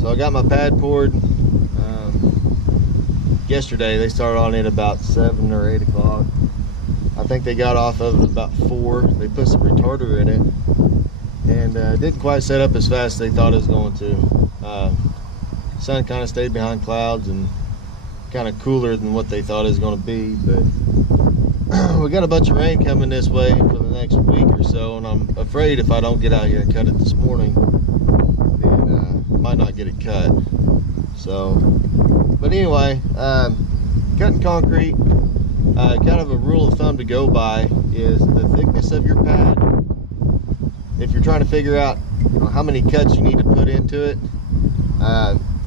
So I got my pad poured. Yesterday they started on it about 7 or 8 o'clock. I think they got off of it about 4. They put some retarder in it, and didn't quite set up as fast as they thought it was going to. Sun kind of stayed behind clouds and kind of cooler than what they thought it was going to be, but we got a bunch of rain coming this way for the next week or so, and I'm afraid if I don't get out here and cut it this morning, then might not get it cut. So, but anyway, cutting concrete, kind of a rule of thumb to go by is the thickness of your pad. If you're trying to figure out how many cuts you need to put into it,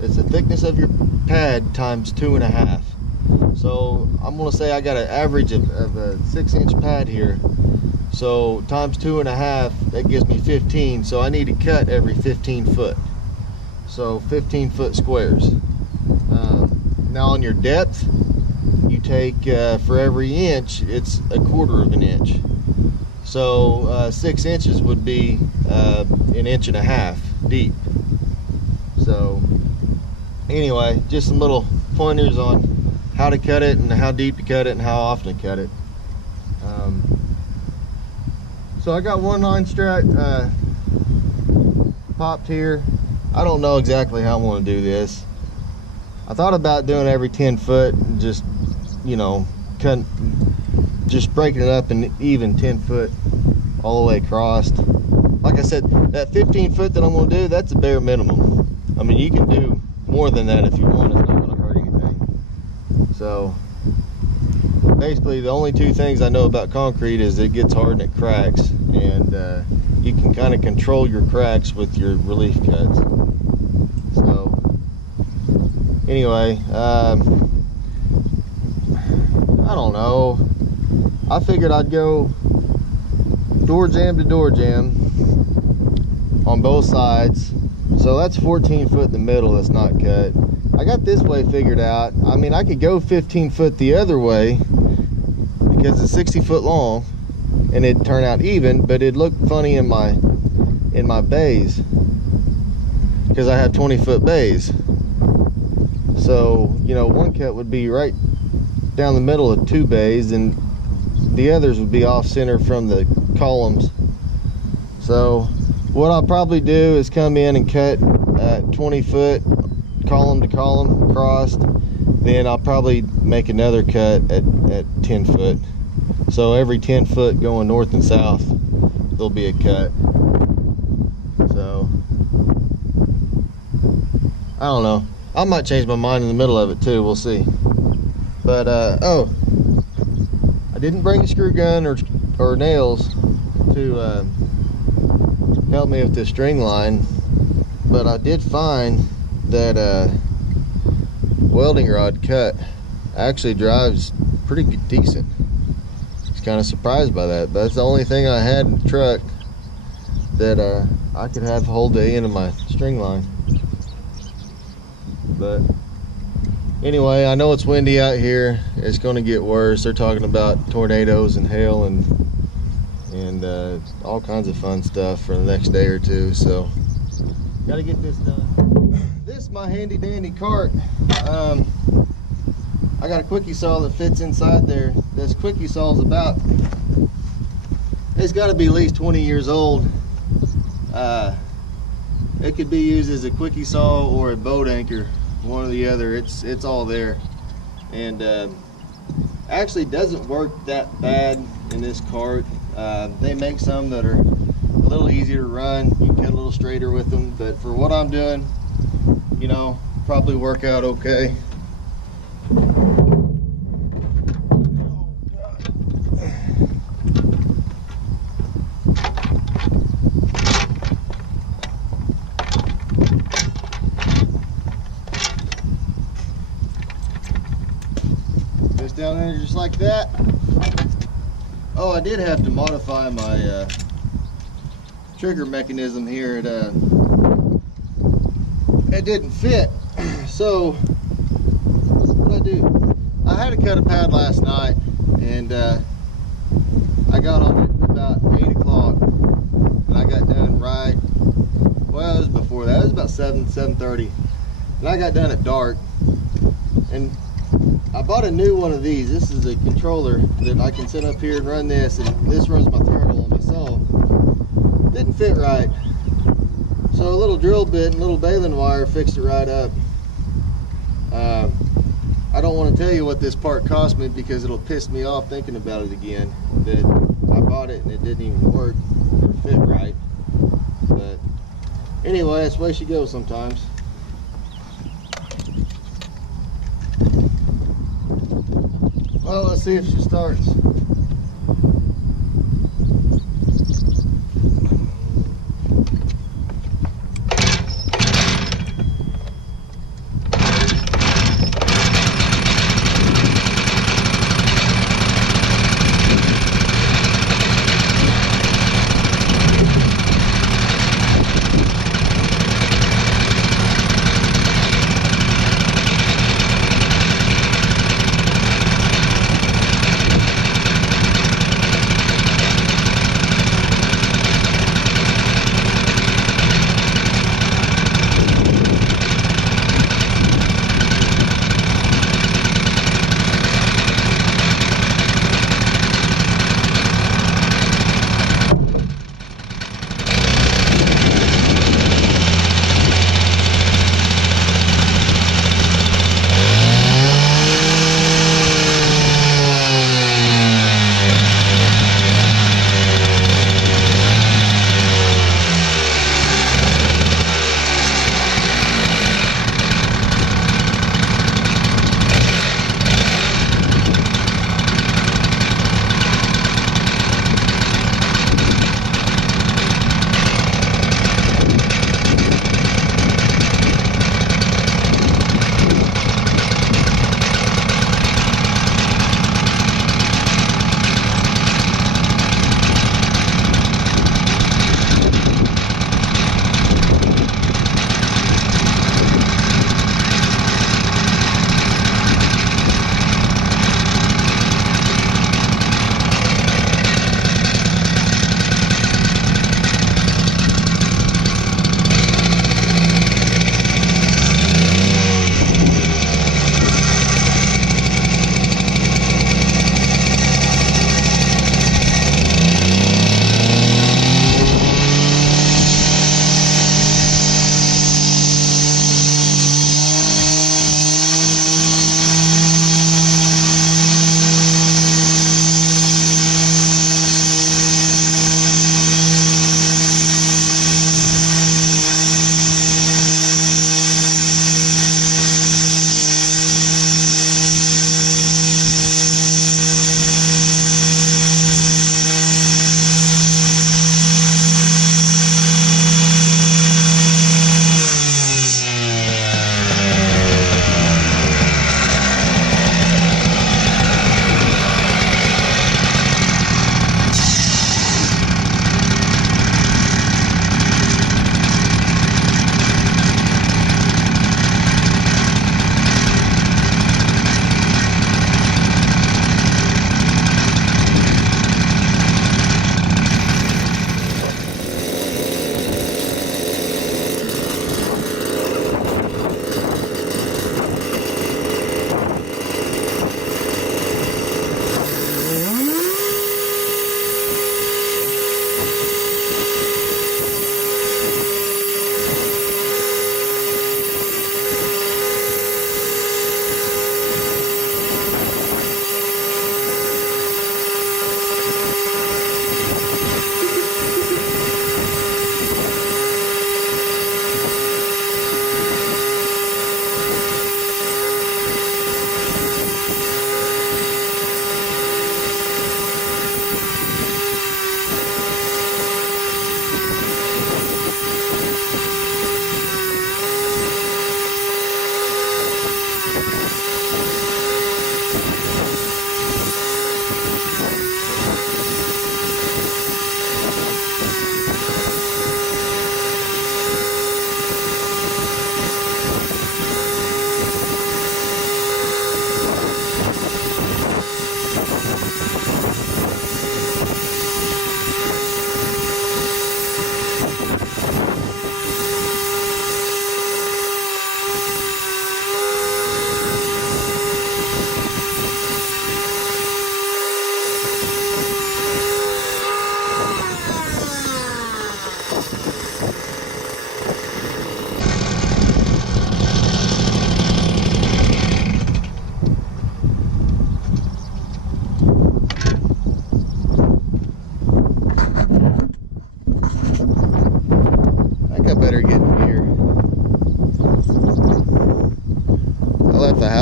it's the thickness of your pad times 2.5. So I'm going to say I got an average of a 6-inch pad here. So times 2.5, that gives me 15. So I need to cut every 15 foot. So 15 foot squares. Now on your depth, you take for every inch, it's 1/4 of an inch. So 6 inches would be 1.5 inches deep. So anyway, just some little pointers on how to cut it and how deep to cut it and how often to cut it. So I got one line strut popped here. I don't know exactly how I want to do this. I thought about doing every 10 foot and just, just breaking it up and even 10 foot all the way across. Like I said, that 15 foot that I'm going to do, that's a bare minimum. I mean, you can do more than that if you want. It's not going to hurt anything. So basically the only two things I know about concrete is it gets hard and it cracks, and you can kind of control your cracks with your relief cuts. So anyway, I don't know, I figured I'd go door jamb to door jamb on both sides. So that's 14 foot in the middle that's not cut. I got this way figured out. I mean, I could go 15 foot the other way because it's 60 foot long and it'd turn out even, but it'd look funny in my bays because I have 20 foot bays. So, one cut would be right down the middle of 2 bays and the others would be off center from the columns. So what I'll probably do is come in and cut at 20 foot column to column across, then I'll probably make another cut at 10 foot. So every 10 foot going north and south, there'll be a cut. So I don't know, I might change my mind in the middle of it too, we'll see. But oh, I didn't bring a screw gun or nails to help me with this string line, but I did find that welding rod cut actually drives pretty decent. I was kind of surprised by that, but that's the only thing I had in the truck that I could have hold the end of my string line. But anyway, I know it's windy out here. It's going to get worse. They're talking about tornadoes and hail and all kinds of fun stuff for the next day or two. So got to get this done. This is my handy dandy cart. I got a quickie saw that fits inside there. This quickie saw is it's got to be at least 20 years old. It could be used as a quickie saw or a boat anchor, one or the other. It's all there, and actually doesn't work that bad in this cart. They make some that are a little easier to run. You can cut a little straighter with them, but for what I'm doing, probably work out okay. Goes down there just like that. Oh, I did have to modify my trigger mechanism here. It didn't fit. So what I do? I had to cut a pad last night, and I got on it about 8 o'clock, and I got done right Well, it was before that. It was about 7:30, and I got done at dark. And I bought a new one of these. This is a controller that I can set up here and run this, and this runs my throttle on my saw. Didn't fit right, so a little drill bit and a little baling wire fixed it right up. I don't want to tell you what this part cost me because it'll piss me off thinking about it again. That I bought it and it didn't even work or fit right. But anyway, that's the way she goes sometimes. Well, let's see if she starts.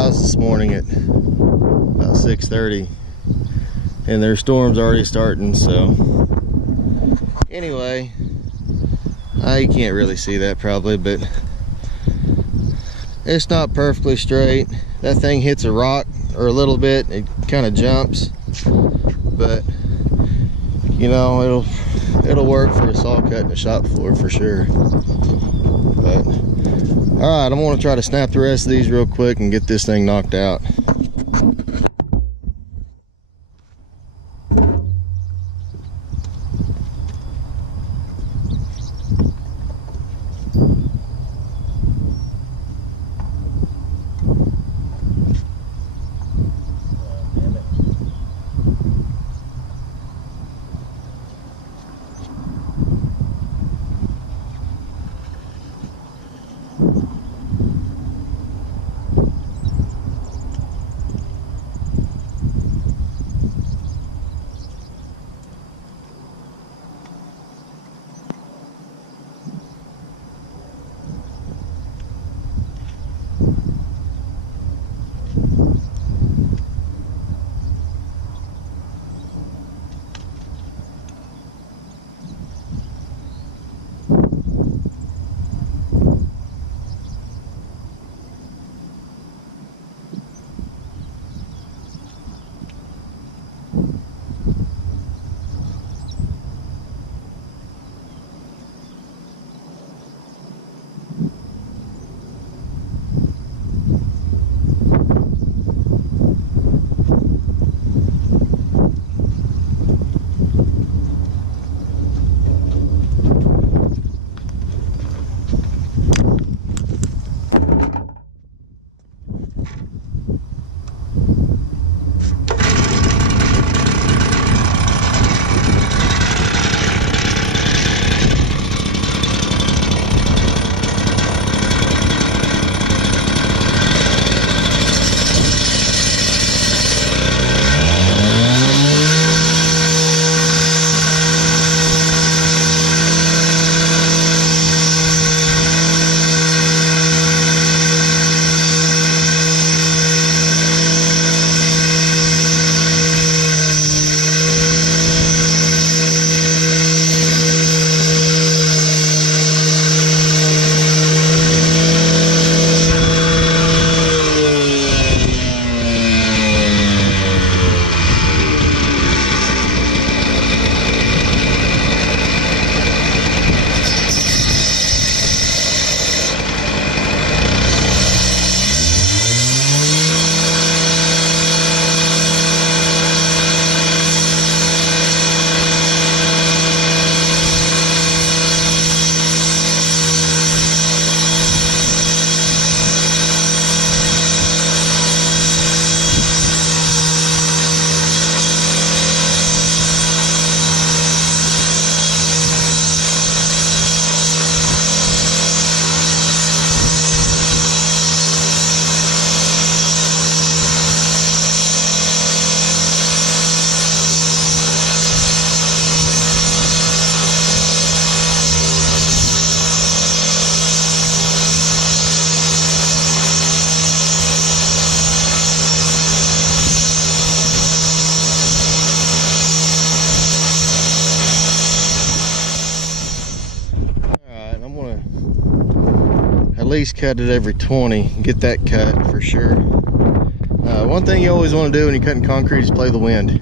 house this morning at about 6:30, and their storm's already starting. So anyway, you can't really see that probably, but it's not perfectly straight. That thing hits a rock or a little bit, it kind of jumps, but you know, it'll work for a saw cut in the shop floor for sure. But all right, I'm gonna try to snap the rest of these real quick and get this thing knocked out. Least cut it every 20, get that cut for sure. One thing you always want to do when you're cutting concrete is play the wind.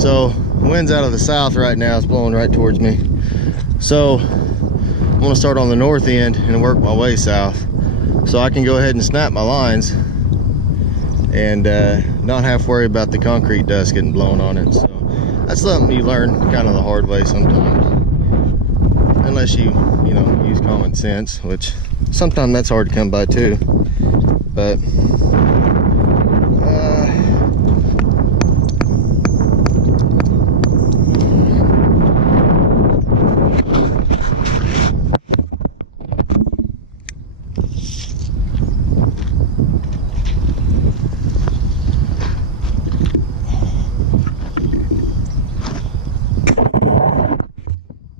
So wind's out of the south right now, it's blowing right towards me, so I'm going to start on the north end and work my way south so I can go ahead and snap my lines and not have to worry about the concrete dust getting blown on it. So that's something you learn kind of the hard way sometimes, unless you know, use common sense, which sometimes that's hard to come by too. But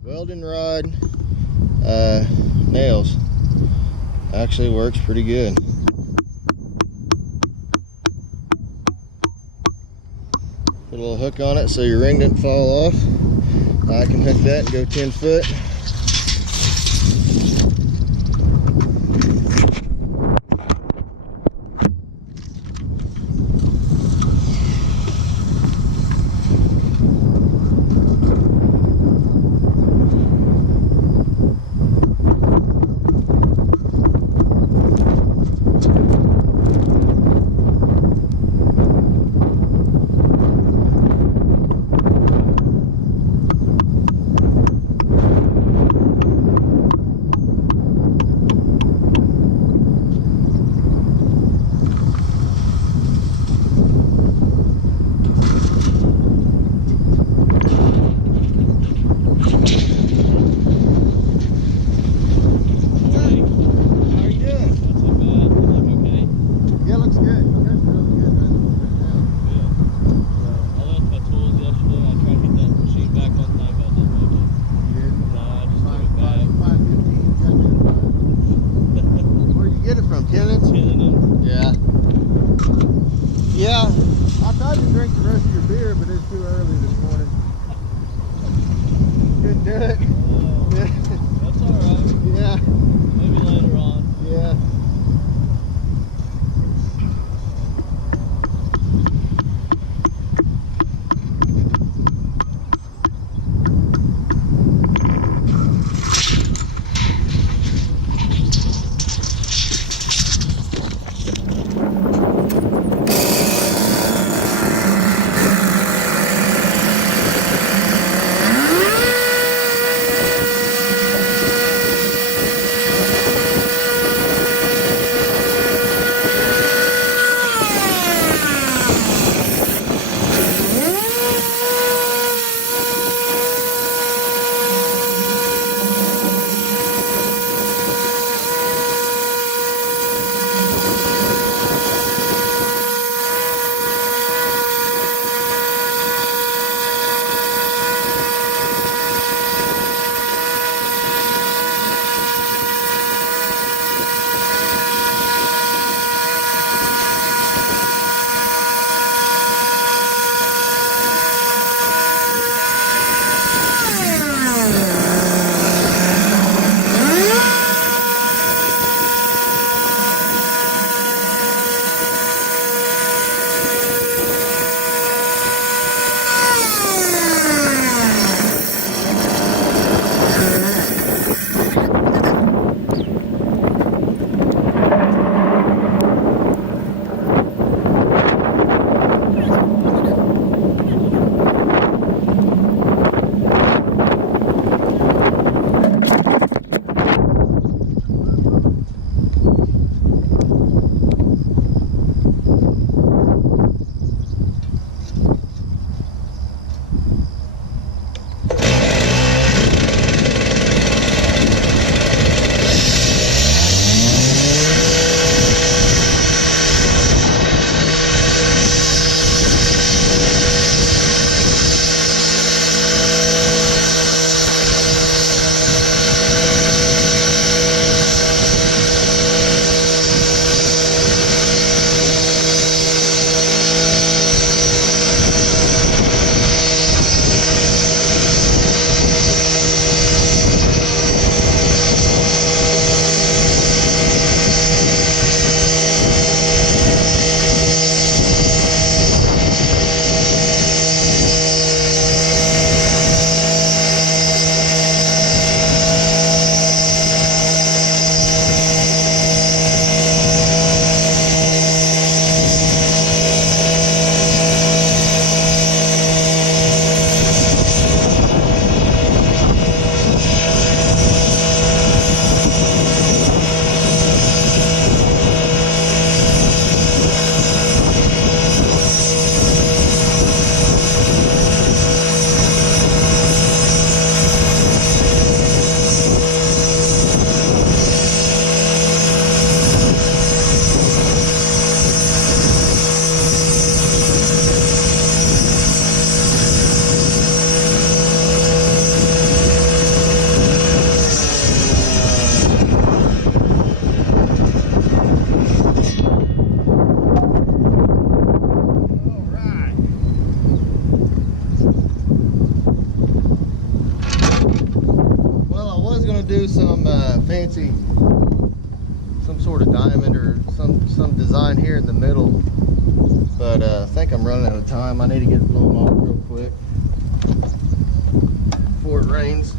welding rod, nails. Actually works pretty good. Put a little hook on it so your ring didn't fall off. I can hook that and go 10 foot. Yeah, I tried to drink the rest of your beer, but it's too early this morning. Couldn't do it. That's alright. Yeah. Maybe later on. Yeah. some sort of diamond or some design here in the middle. But I think I'm running out of time. I need to get it blown off real quick before it rains.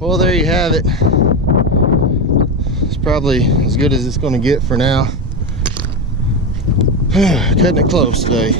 Well, there you have it. It's probably as good as it's going to get for now. Cutting it close today.